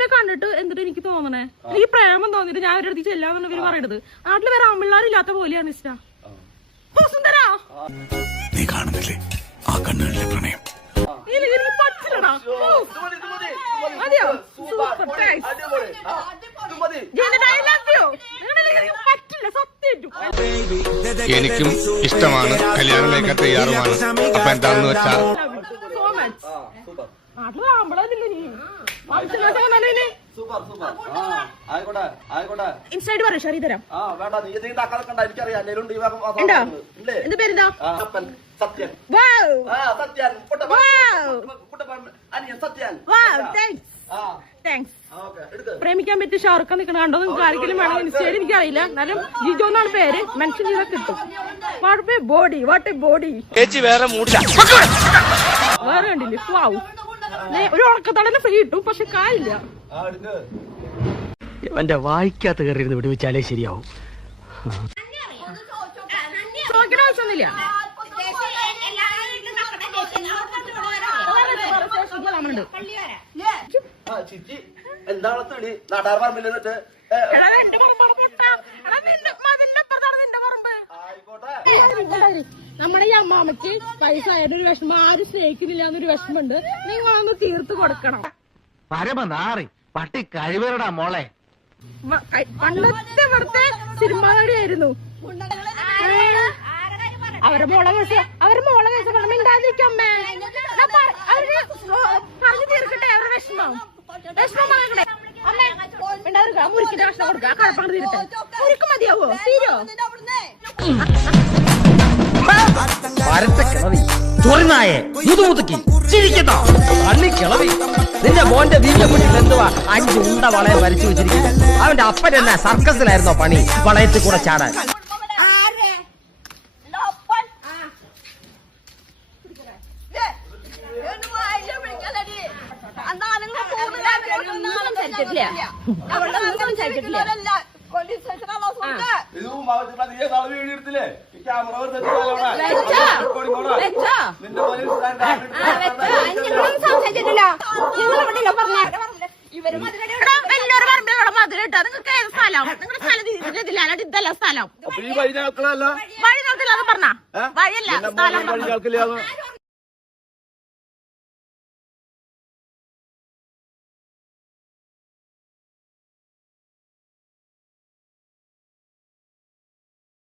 ഇതിനെ കണ്ടിട്ട് എന്നിട്ട് എനിക്ക് തോന്നണേ എനിക്ക് പ്രേമം തോന്നിട്ട് ഞാൻ അവരുടെ അടുത്ത് ചെല്ലാന്നാണ് ഇവര് പറയണത്. നാട്ടില് വേറെ ആമ്പിള്ളാരില്ലാത്ത പോലെയാണ് ഇഷ്ട. നീ കാണുന്നില്ലേ ആ കണ്ണുകളിലെ പ്രണയം? എനിക്ക് പറ്റില്ലടാ. മതിയോ? പറ്റില്ല സത്യം. എനിക്കും ഇഷ്ടമാണ്, കല്യാണം കഴിക്കാൻ തയ്യാറുമാണ്. അപ്പൊ എന്താണെന്ന് വെച്ചാൽ നാട്ടില് ആമ്പിളാന്നില്ല നീ ഇൻസ്റ്റൈഡ് പറയും ഷെറി തരാം. എന്ത് പേരെന്താ? പ്രേമിക്കാൻ പറ്റിയ ഷാറുഖ് നിൽക്കണ കണ്ടോ? നിങ്ങൾക്ക് ആർക്കെങ്കിലും വേണം ഇൻസ്റ്റൈഡ് എനിക്കറിയില്ല. എന്നാലും ജിജോ എന്നാണ് പേര്. മെൻഷൻ ചെയ്താൽ കിട്ടും. ബോഡി വാട്ട് ബോഡി വേറെ കണ്ടില്ലേ? വാവ് ഒരു ഉണക്കത്തടനെ ഫ്രീ കിട്ടും, പക്ഷെ കാലില്ല. എന്റെ വായിക്കാത്ത കയറിയിരുന്ന് വിടുവിച്ചാലേ ശരിയാവും. ചോദിക്കണ ആവശ്യമൊന്നുമില്ല. നമ്മുടെ ഈ അമ്മാമ്മക്ക് പൈസ ആയിട്ട് ഒരു വിഷമം ആരും സ്നേഹിക്കുന്നില്ല എന്നൊരു വിഷമുണ്ട്. നിങ്ങളൊന്ന് തീർത്ത് കൊടുക്കണം. പരമനാറി പട്ടി കഴിവരടാ മോളെ. പണ്ടത്തെ ഇവിടുത്തെ സിനിമ നടിയായിരുന്നു. അവരെ മോളെ കേസ് മിണ്ടാതിരിക്കമ്മേ. അവര് പറഞ്ഞു തീർക്കട്ടെ അവരുടെ വിഷമം പറയട്ടെ. അമ്മേ മിണ്ടാതിരിക്ക. മുരിക്കിന്റെ ഭക്ഷണം കൊടുക്കുക. കഴപ്പങ്ങൾ തീരട്ടെ. മുരിക്ക് മതിയാവോ? തീരോ? ചൊറിനായെ മുതുമുതുക്കി ചിരിക്കുന്നോ അള്ളിക്കിളവി. നിന്റെ മോന്റെ വീട്ടിൽ എന്തുവാ 5 ഉണ്ട വളയെ വരച്ചു വെച്ചിരിക്കുന്നു. അവന്റെ അപ്പൻ എന്നാ സർക്കസിലായിരുന്നോ പണി വളയത്തിൽ കൂടെ ചാടാൻ? വഴിയല്ല സ്ഥലം